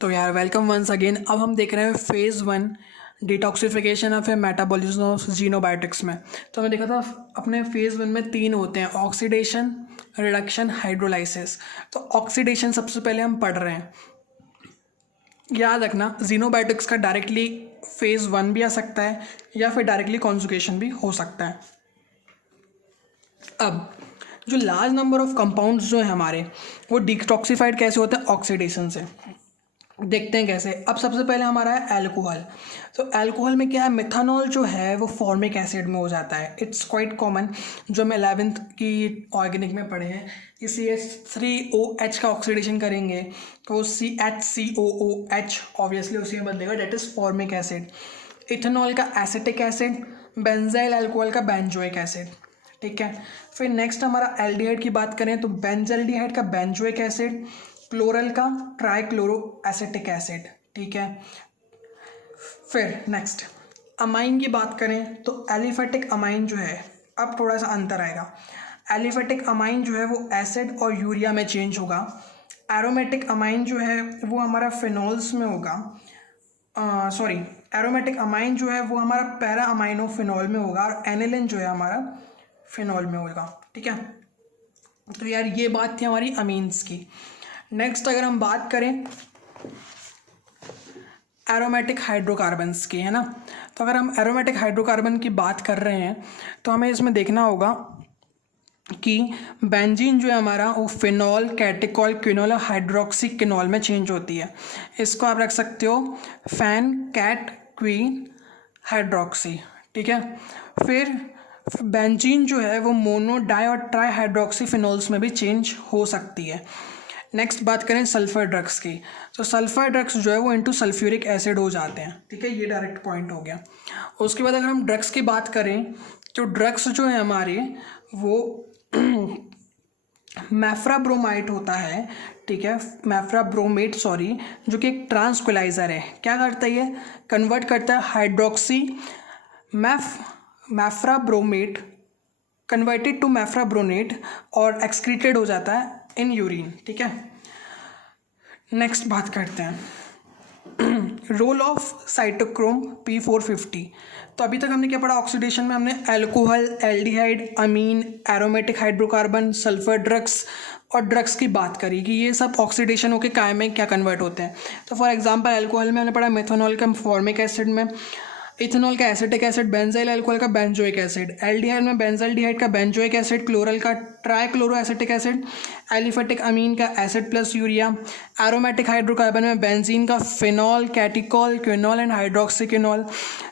तो यार welcome once again. अब हम देख रहे हैं phase 1 detoxification of metabolism of xenobiotics में। तो हमें देखा था अपने फेज़ 1 में 3 होते हैं, ऑक्सीडेशन, रिडक्शन, हाइड्रोलाइसिस। तो ऑक्सीडेशन सबसे पहले हम पढ़ रहे हैं। याद रखना जीनोबायोटिक्स का डायरेक्टली फेज़ 1 भी आ सकता है या फिर डायरेक्टली कॉन्जुगेशन भी हो सकता है। अब जो लार्ज नंबर ऑफ कंपाउंड्स जो है हमारे, वो डिटॉक्सिफाइड कैसे होते हैं? ऑक्सीडेशन से। देखते हैं कैसे। अब सबसे पहले हमारा है अल्कोहल। तो अल्कोहल में क्या है, मिथानॉल जो है वो फॉर्मिक एसिड में हो जाता है। इट्स क्वाइट कॉमन, जो हम 11th की ऑर्गेनिक में पढ़े हैं कि CH3OH का ऑक्सीडेशन करेंगे तो CHCOOH ऑब्वियसली उसी में बदलेगा, that is formic acid. Ethanol का एसिटिक एसिड, बेंजाइल अल्कोहल का बेंजोइक एसिड। ठीक है। फिर नेक्स्ट हमारा एल्डिहाइड की बात करें तो बेंजल्डिहाइड का बेंजोइक एसिड, क्लोरल का ट्राइक्लोरो एसिटिक एसिड। ठीक है। फिर नेक्स्ट अमाइन की बात करें तो एलिफेटिक अमाइन जो है, अब थोड़ा सा अंतर आएगा। एलिफेटिक अमाइन जो है वो एसिड और यूरिया में चेंज होगा। एरोमेटिक अमाइन जो है वो हमारा फिनॉल्स में होगा। एरोमेटिक अमाइन जो है वो हमारा पैरा अमाइनो फिनॉल में होगा और एनिलिन जो है हमारा फिनॉल में होगा। ठीक है। तो यार ये बात थी हमारी अमीन्स की। नेक्स्ट अगर हम बात करें एरोमेटिक हाइड्रोकार्बन्स की, है ना, तो अगर हम एरोमेटिक हाइड्रोकार्बन की बात कर रहे हैं तो हमें इसमें देखना होगा कि बेंजीन जो है हमारा वो फिनॉल, कैटिकॉल, क्विनॉल और हाइड्रोक्सी किनॉल में चेंज होती है। इसको आप रख सकते हो फैन, कैट, क्वीन, हाइड्रोक्सी। ठीक है। फिर बेंजीन जो है वो मोनो, डाई और ट्राई हाइड्रोक्सी फिनॉल्स में भी चेंज हो सकती है। नेक्स्ट बात करें सल्फर ड्रग्स की, तो सल्फर ड्रग्स जो है वो इनटू सल्फ्यूरिक एसिड हो जाते हैं। ठीक है, ये डायरेक्ट पॉइंट हो गया। उसके बाद अगर हम ड्रग्स की बात करें तो ड्रग्स जो है हमारे वो मैफ्राब्रोमाइट होता है। ठीक है, मैफ्राब्रोमेट सॉरी, जो कि एक ट्रांसक्विलाइजर है। क्या करता है ये? कन्वर्ट करता है हाइड्रोक्सी मैफ्राब्रोमेट कन्वर्टेड टू मैफ्राब्रोनेट और एक्सक्रीटेड हो जाता है इन यूरिन। ठीक है। नेक्स्ट बात करते हैं रोल ऑफ साइटोक्रोम P450। तो अभी तक हमने क्या पढ़ा ऑक्सीडेशन में? हमने अल्कोहल, एल्डिहाइड, अमीन, एरोमेटिक हाइड्रोकार्बन, सल्फर ड्रग्स और ड्रग्स की बात करी कि ये सब ऑक्सीडेशन होकर काय में क्या कन्वर्ट होते हैं। तो फॉर एग्जांपल अल्कोहल में हमने पढ़ा मेथनॉल का फॉर्मिक एसिड में, इथेनॉल का एसिटिक एसिड, बेंजाइल अल्कोहल का बेंजोइक एसिड, एल्डिहाइड में बेंजाल्डिहाइड का बेंजोइक एसिड, क्लोरल का trichloro acetic acid, aliphatic amine का acid plus urea, aromatic hydrocarbon में बेंजीन का phenol, catechol, quinol and hydroxyquinol.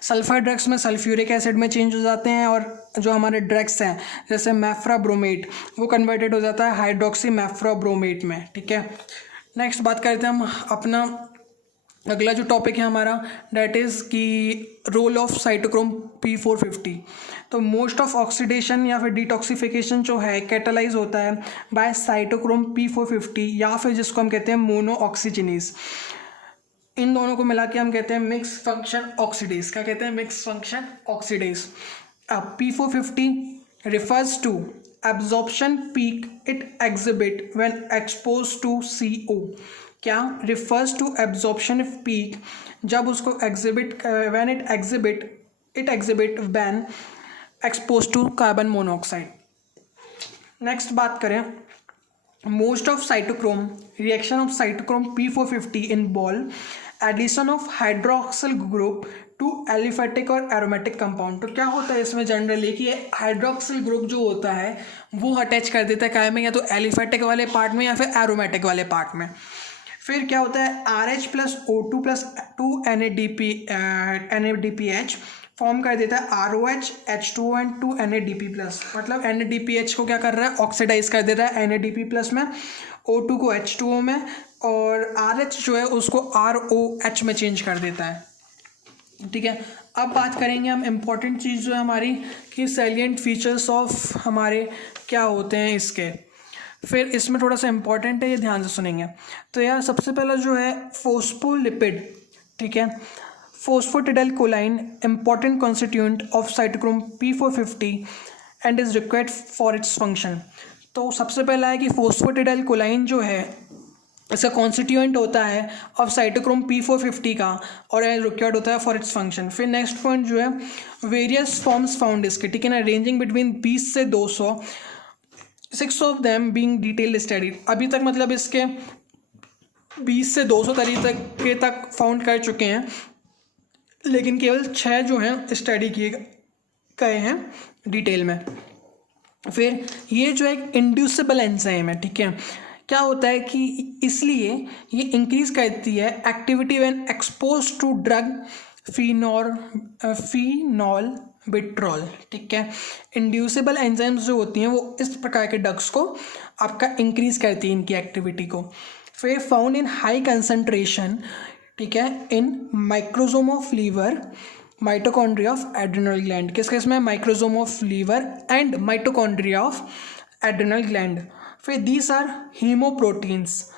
Sulphur drugs में सल्फ्यूरिक एसिड में change हो जाते हैं और जो हमारे ड्रग्स हैं जैसे मैफ्राब्रोमेट वो कन्वर्टेड हो जाता है हाइड्रोक्सी मैफ्राब्रोमेट में। ठीक है। नेक्स्ट बात करते हैं हम अपना अगला जो टॉपिक है हमारा, डैट इज़ कि रोल ऑफ साइटोक्रोम P450। तो मोस्ट ऑफ ऑक्सीडेशन या फिर डिटॉक्सिफिकेशन जो है कैटालाइज होता है बाय साइटोक्रोम P450 या फिर जिसको हम कहते हैं मोनो ऑक्सीजनेज। इन दोनों को मिला के हम कहते हैं मिक्स फंक्शन ऑक्सीडेज। क्या कहते हैं? Mix function oxidase. अब P450 refers to absorption peak it exhibit when exposed to CO। क्या? refers to absorption peak जब उसको exhibit when it exhibit when exposed to carbon monoxide। Next बात करें most of cytochrome reaction of cytochrome P450 involve addition of hydroxyl group to aliphatic और aromatic compound. तो क्या होता है इसमें जनरली कि हाइड्रोक्सिल ग्रुप जो होता है वो अटैच कर देता है काय में, या तो एलिफेटिक वाले पार्ट में या फिर एरोमेटिक वाले पार्ट में। फिर क्या होता है RH plus O2 plus 2 NADPH form कर देता है ROH, H2O and 2 NADP plus. मतलब NADPH को क्या कर रहा है? ऑक्सीडाइज कर दे रहा है NADP प्लस में, O2 को H2O में और RH जो है उसको ROH में चेंज कर देता है। ठीक है। अब बात करेंगे हम इम्पॉर्टेंट चीज़ जो है हमारी कि सैलिएंट फीचर्स ऑफ हमारे क्या होते हैं इसके। फिर इसमें थोड़ा सा इम्पॉर्टेंट है, ये ध्यान से सुनेंगे। तो यार सबसे पहला जो है फोस्फोलिपिड। ठीक है। Phosphatidyl choline important constituent of cytochrome P450 and is required for its function. तो सबसे पहला है कि फोस्फोटिडाइल कोलाइन जो है इसका कॉन्स्टिट्यूएंट होता है ऑफ साइटोक्रोम P450 का और एज रिक्वायर्ड होता है फॉर इट्स फंक्शन। फिर नेक्स्ट पॉइंट जो है वेरियस फॉर्म्स फाउंड इसके, ठीक है ना, रेंजिंग बिटवीन 20 से 200, 6 of them being detailed studied. अभी तक मतलब इसके 20 से 200 तरीके तक फाउंड कर चुके हैं, लेकिन केवल 6 जो हैं स्टडी किए गए हैं डिटेल में। फिर ये जो एक इंड्यूसिबल एंजाइम है, ठीक है, क्या होता है कि इसलिए ये इंक्रीज करती है activity when expose to drug phenol vitriol, ठीक है। इंड्यूसिबल एंजाइम्स जो होती हैं वो इस प्रकार के ड्रग्स को आपका इंक्रीज करती है, इनकी एक्टिविटी को। फिर फाउंड इन हाई कंसंट्रेशन, ठीक है, in microsome of liver, mitochondria of adrenal gland. किस केस में? Microsome of liver and mitochondria of adrenal gland. फिर these are haemoproteins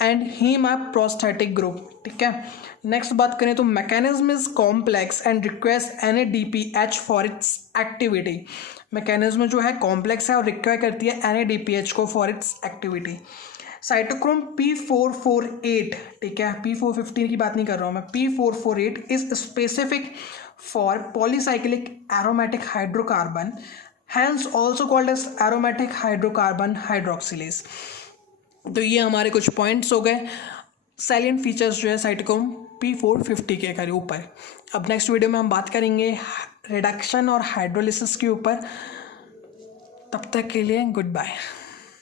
and haem are prosthetic group, ठीक है। नेक्स्ट बात करें तो mechanism is complex and requires NADPH for its activity. Mechanism जो है कॉम्प्लेक्स है और रिक्वायर करती है NADPH को for its activity. Cytochrome P448, ठीक है, P450 की बात नहीं कर रहा हूँ मैं, P448 is specific for polycyclic aromatic hydrocarbon, hence also called as aromatic hydrocarbon hydroxylase. तो ये हमारे कुछ पॉइंट्स हो गए, सैलिएंट फीचर्स जो है साइटोक्रोम P450 के ऊपर। अब नेक्स्ट वीडियो में हम बात करेंगे रिडक्शन और हाइड्रोलिसिस के ऊपर। तब तक के लिए गुड बाय।